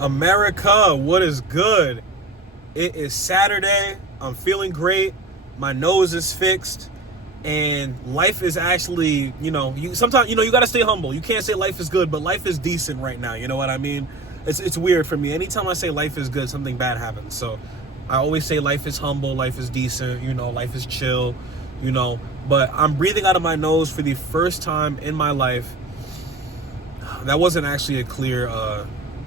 America, what is good? It is Saturday. I'm feeling great. My nose is fixed. And life is actually, sometimes, you got to stay humble. You can't say life is good, but life is decent right now. You know what I mean? It's weird for me. Anytime I say life is good, something bad happens. So I always say life is humble, life is decent, life is chill, But I'm breathing out of my nose for the first time in my life. That wasn't actually a clear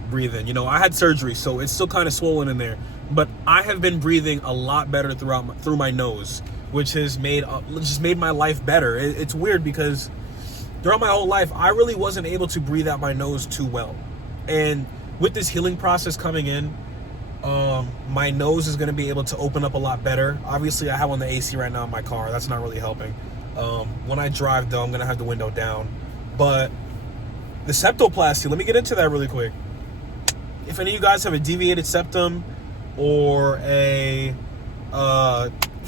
breathing. I had surgery, so it's still kind of swollen in there. But I have been breathing a lot better through my nose, which has made my life better. It's weird because throughout my whole life, I really wasn't able to breathe out my nose too well. And with this healing process coming in, my nose is going to be able to open up a lot better. Obviously, I have on the AC right now in my car. That's not really helping. When I drive, though, I'm going to have the window down. But the septoplasty, let me get into that really quick. If any of you guys have a deviated septum or if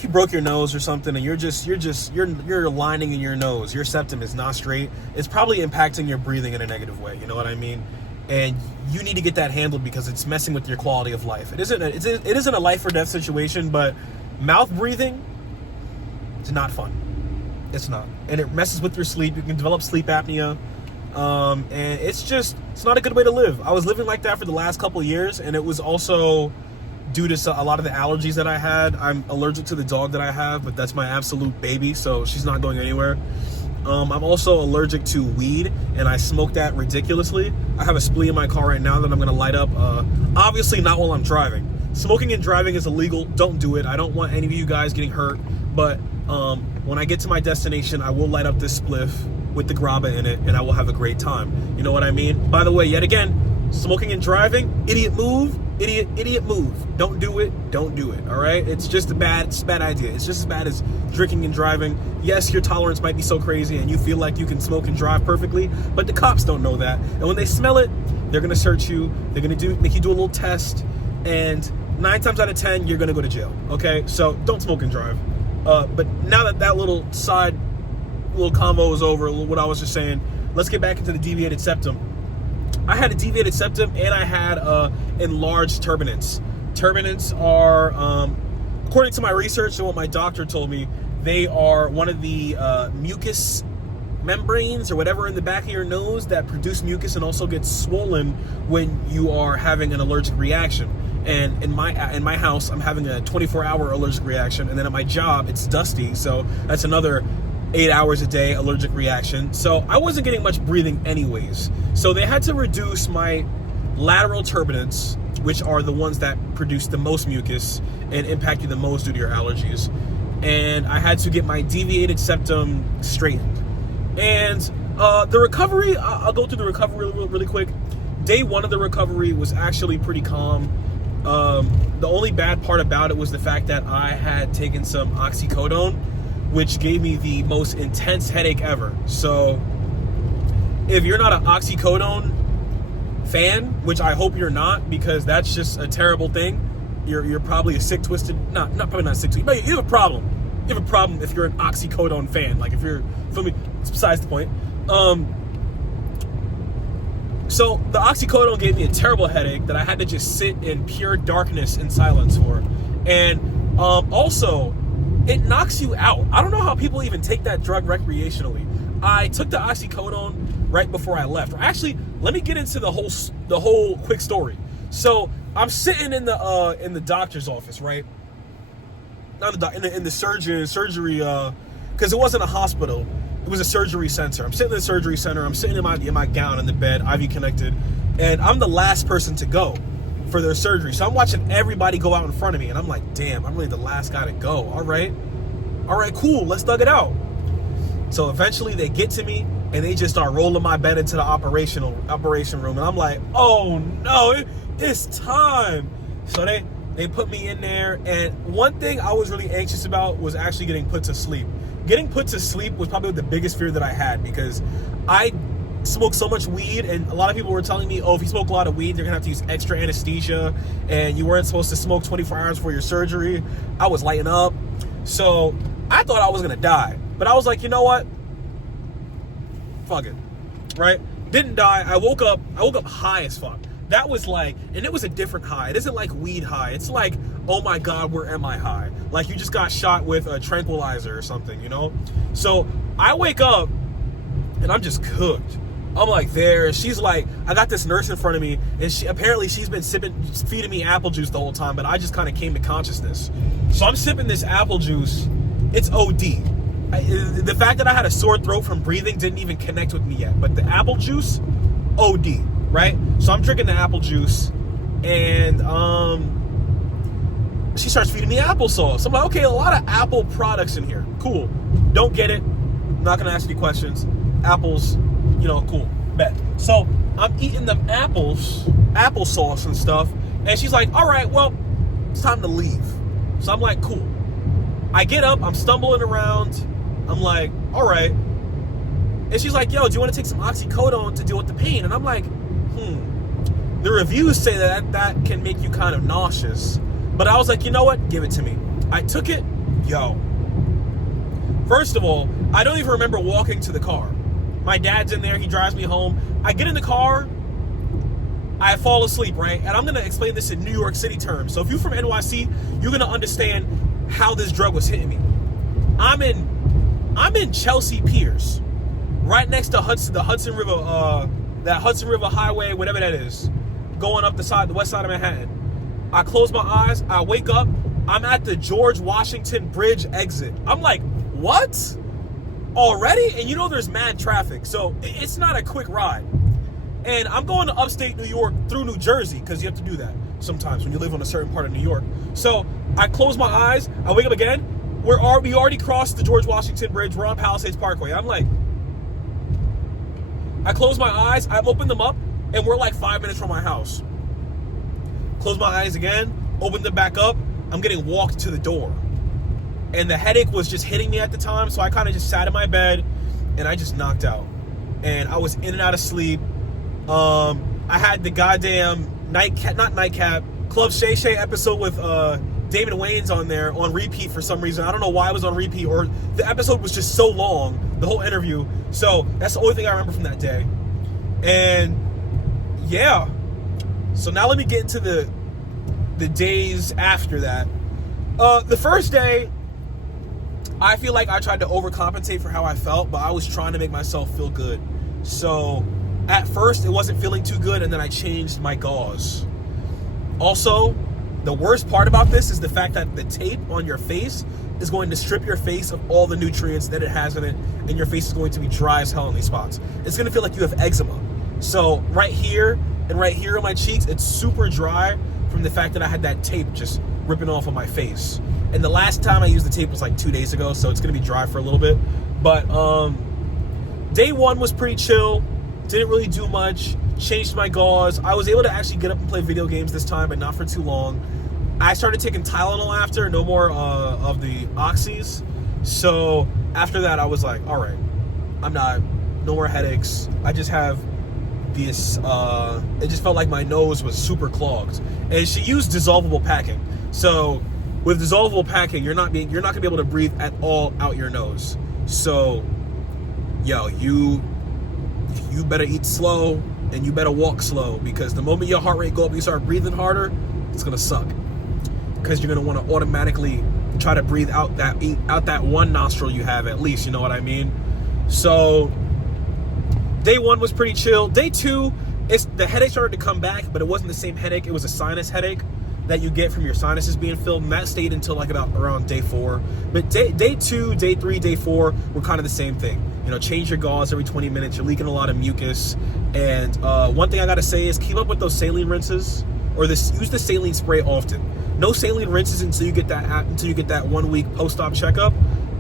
you broke your nose or something and you're lining in your nose, your septum is not straight, it's probably impacting your breathing in a negative way. You know what I mean? And you need to get that handled because it's messing with your quality of life. It isn't a life or death situation, but mouth breathing, it's not fun. It's not. And it messes with your sleep. You can develop sleep apnea. And it's not a good way to live. I was living like that for the last couple of years, and it was also due to a lot of the allergies that I had. I'm allergic to the dog that I have, but that's my absolute baby, so she's not going anywhere. I'm also allergic to weed, and I smoke that ridiculously. I have a splee in my car right now that I'm going to light up. Obviously not while I'm driving. Smoking and driving is illegal. Don't do it. I don't want any of you guys getting hurt, but when I get to my destination, I will light up this spliff with the grabba in it, and I will have a great time. You know what I mean? By the way, yet again, smoking and driving, idiot move. Don't do it. All right? It's a bad idea. It's just as bad as drinking and driving. Yes, your tolerance might be so crazy and you feel like you can smoke and drive perfectly, but the cops don't know that. And when they smell it, they're going to search you. They're going to make you do a little test, and 9 times out of 10, you're going to go to jail. Okay? So don't smoke and drive. But now that little convo is over, what I was just saying, let's get back into the deviated septum. I had a deviated septum and I had enlarged turbinates. Turbinates are, according to my research and what my doctor told me, they are one of the mucus membranes or whatever in the back of your nose that produce mucus and also gets swollen when you are having an allergic reaction. And in my house, I'm having a 24-hour allergic reaction, and then at my job, it's dusty, so that's another 8 hours a day allergic reaction. So I wasn't getting much breathing anyways. So they had to reduce my lateral turbinates, which are the ones that produce the most mucus and impact you the most due to your allergies. And I had to get my deviated septum straightened. And the recovery, I'll go through the recovery really quick. Day 1 of the recovery was actually pretty calm. The only bad part about it was the fact that I had taken some oxycodone, which gave me the most intense headache ever. So if you're not an oxycodone fan, which I hope you're not, because that's just a terrible thing, you're probably a sick, twisted, probably not sick, but you have a problem. You have a problem if you're an oxycodone fan. Like if you're, feel me, it's besides the point. So the oxycodone gave me a terrible headache that I had to just sit in pure darkness and silence for. And also, it knocks you out. I don't know how people even take that drug recreationally. I took the oxycodone right before I left. Actually, let me get into the whole quick story. So I'm sitting in the doctor's office, right? Not in the surgery, because it wasn't a hospital. It was a surgery center. I'm sitting in the surgery center. I'm sitting in my gown in the bed, IV connected, and I'm the last person to go for their surgery. So I'm watching everybody go out in front of me, and I'm like, damn, I'm really the last guy to go. All right, cool, let's thug it out. So eventually they get to me, and they just start rolling my bed into the operation room, and I'm like, oh no, it's time. So they put me in there, and one thing I was really anxious about was actually getting put to sleep. Getting put to sleep was probably the biggest fear that I had, because I smoked so much weed, and a lot of people were telling me, oh, if you smoke a lot of weed, they're gonna have to use extra anesthesia, and you weren't supposed to smoke 24 hours before your surgery. I was lighting up, so I thought I was gonna die, but I was like, you know what, fuck it, right? Didn't die. I woke up high as fuck. that was like, and it was a different high. It isn't like weed high. It's like, oh my God, where am I high? Like you just got shot with a tranquilizer or something, you know? So I wake up and I'm just cooked. I'm like there. She's like, I got this nurse in front of me, and she's been feeding me apple juice the whole time, but I just kind of came to consciousness. So I'm sipping this apple juice. It's OD. The fact that I had a sore throat from breathing didn't even connect with me yet, but the apple juice, OD, right? So I'm drinking the apple juice, and she starts feeding me applesauce. I'm like, okay, a lot of Apple products in here. Cool. Don't get it. I'm not gonna ask any questions. Apples, you know, cool. Bet. So I'm eating them applesauce and stuff, and she's like, all right, well, it's time to leave. So I'm like, cool. I get up, I'm stumbling around. I'm like, all right. And she's like, yo, do you want to take some oxycodone to deal with the pain? And I'm like, the reviews say that can make you kind of nauseous. But I was like, you know what? Give it to me. I took it. Yo. First of all, I don't even remember walking to the car. My dad's in there. He drives me home. I get in the car. I fall asleep, right? And I'm going to explain this in New York City terms. So if you're from NYC, you're going to understand how this drug was hitting me. I'm in Chelsea Piers, right next to the Hudson River, that Hudson River Highway, whatever that is, going up the west side of Manhattan. I close my eyes. I wake up. I'm at the George Washington Bridge exit. I'm like, what? Already? And you know there's mad traffic, so it's not a quick ride. And I'm going to upstate New York through New Jersey, because you have to do that sometimes when you live on a certain part of New York. So I close my eyes. I wake up again. We already crossed the George Washington Bridge. We're on Palisades Parkway. I'm like, I close my eyes. I open them up, and we're like 5 minutes from my house. Close my eyes again. Open them back up. I'm getting walked to the door. And the headache was just hitting me at the time, so I kind of just sat in my bed, and I just knocked out. And I was in and out of sleep. I had the goddamn Club Shay Shay episode with David Wayans on there on repeat for some reason. I don't know why it was on repeat, or the episode was just so long, the whole interview. So that's the only thing I remember from that day. And yeah. So now let me get into the days after that. The first day, I feel like I tried to overcompensate for how I felt, but I was trying to make myself feel good. So at first, it wasn't feeling too good, and then I changed my gauze. Also, the worst part about this is the fact that the tape on your face is going to strip your face of all the nutrients that it has in it, and your face is going to be dry as hell in these spots. It's going to feel like you have eczema. So right here and right here on my cheeks, it's super dry from the fact that I had that tape just ripping off of my face. And the last time I used the tape was like 2 days ago, so it's going to be dry for a little bit. But day one was pretty chill. Didn't really do much. Changed my gauze. I was able to actually get up and play video games this time, but not for too long. I started taking Tylenol after, no more of the oxys. So after that, I was like, all right, no more headaches. I just have this, it just felt like my nose was super clogged. And she used dissolvable packing. So with dissolvable packing, you're not gonna be able to breathe at all out your nose. So, yo, you better eat slow and you better walk slow, because the moment your heart rate go up and you start breathing harder, it's gonna suck. Because you're gonna want to automatically try to breathe out that one nostril you have at least. You know what I mean? So day one was pretty chill. Day two, the headache started to come back, but it wasn't the same headache. It was a sinus headache that you get from your sinuses being filled, and that stayed until like about around day four. But day two, day three, day four were kind of the same thing. You know, change your gauze every 20 minutes. You're leaking a lot of mucus. And one thing I gotta say is keep up with those saline rinses, or use the saline spray often. No saline rinses until you get that 1 week post-op checkup.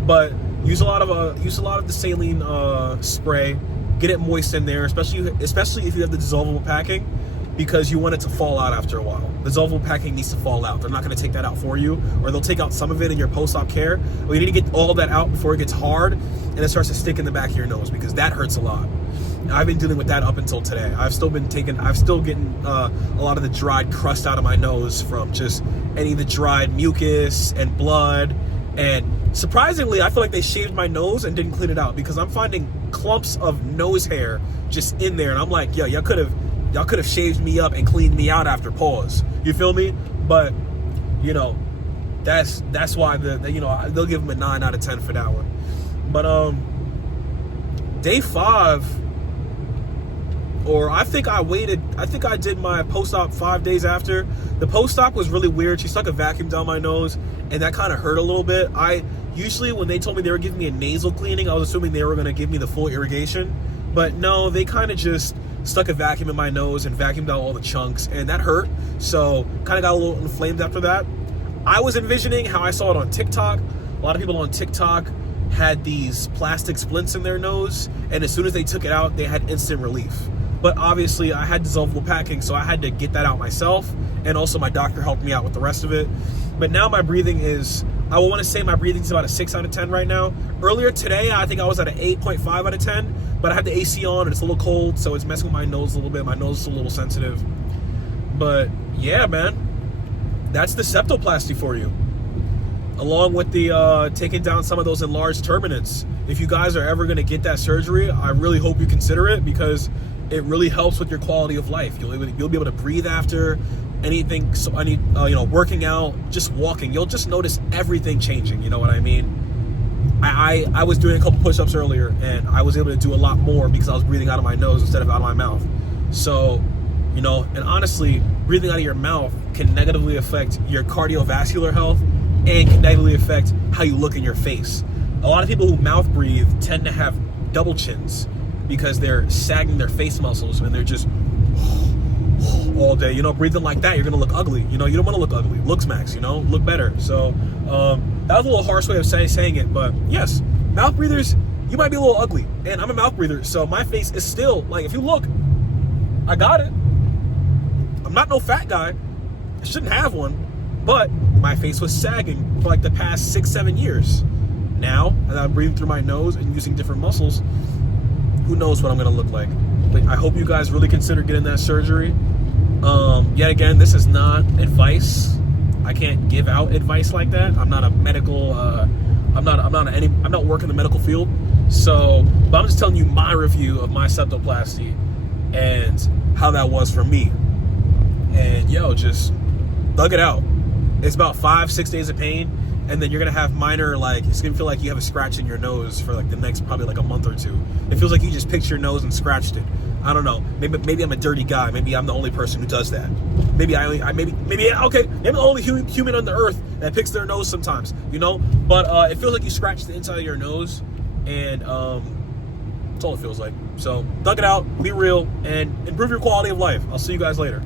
But use a lot of the saline spray. Get it moist in there, especially if you have the dissolvable packing, because you want it to fall out after a while. The dissolvable packing needs to fall out. They're not going to take that out for you, or they'll take out some of it in your post-op care. But you need to get all that out before it gets hard and it starts to stick in the back of your nose, because that hurts a lot. Now, I've been dealing with that up until today. I'm still getting a lot of the dried crust out of my nose from just any of the dried mucus and blood. And surprisingly, I feel like they shaved my nose and didn't clean it out, because I'm finding clumps of nose hair just in there. And I'm like, yo, y'all could have y'all could have shaved me up and cleaned me out after. Pause. You feel me? But you know, that's why they'll give them a 9 out of 10 for that one. But day 5, or I think I did my post-op 5 days after. The post-op was really weird. She stuck a vacuum down my nose, and that kind of hurt a little bit. Usually when they told me they were giving me a nasal cleaning, I was assuming they were going to give me the full irrigation. But no, they kind of just stuck a vacuum in my nose and vacuumed out all the chunks, and that hurt. So kind of got a little inflamed after that. I was envisioning how I saw it on TikTok. A lot of people on TikTok had these plastic splints in their nose, and as soon as they took it out, they had instant relief. But obviously I had dissolvable packing, so I had to get that out myself, and also my doctor helped me out with the rest of it. But now my breathing is, I want to say my breathing's about a 6 out of 10 right now. Earlier today, I think I was at an 8.5 out of 10, but I had the AC on and it's a little cold, so it's messing with my nose a little bit. My nose is a little sensitive. But yeah, man, that's the septoplasty for you. Along with the taking down some of those enlarged turbinates. If you guys are ever going to get that surgery, I really hope you consider it, because it really helps with your quality of life. You'll be able to breathe after anything. So working out, just walking, you'll just notice everything changing. You know what I mean? I was doing a couple push-ups earlier, and I was able to do a lot more because I was breathing out of my nose instead of out of my mouth. So, and honestly, breathing out of your mouth can negatively affect your cardiovascular health and can negatively affect how you look in your face. A lot of people who mouth breathe tend to have double chins because they're sagging their face muscles and they're just all day. Breathing like that, you're gonna look ugly. You don't want to look ugly. Looks max. Look better. So that was a little harsh way of saying it, but yes, mouth breathers, you might be a little ugly, and I'm a mouth breather, so my face is still like, if you look, I got it. I'm not no fat guy. I shouldn't have one, but my face was sagging for like the past 6-7 years. Now that I'm breathing through my nose and using different muscles, who knows what I'm gonna look like. But I hope you guys really consider getting that surgery. Yet again, this is not advice. I can't give out advice like that. I'm not a medical. I'm not working the medical field. So, but I'm just telling you my review of my septoplasty and how that was for me. And just thug it out. It's about 5-6 days of pain, and then you're gonna have minor, like, it's gonna feel like you have a scratch in your nose for like the next probably like a month or two. It feels like you just picked your nose and scratched it. I don't know. Maybe I'm a dirty guy. Maybe I'm the only person who does that. Maybe I'm the only human on the earth that picks their nose sometimes. But it feels like you scratched the inside of your nose, and that's all it feels like. So thug it out, be real, and improve your quality of life. I'll see you guys later.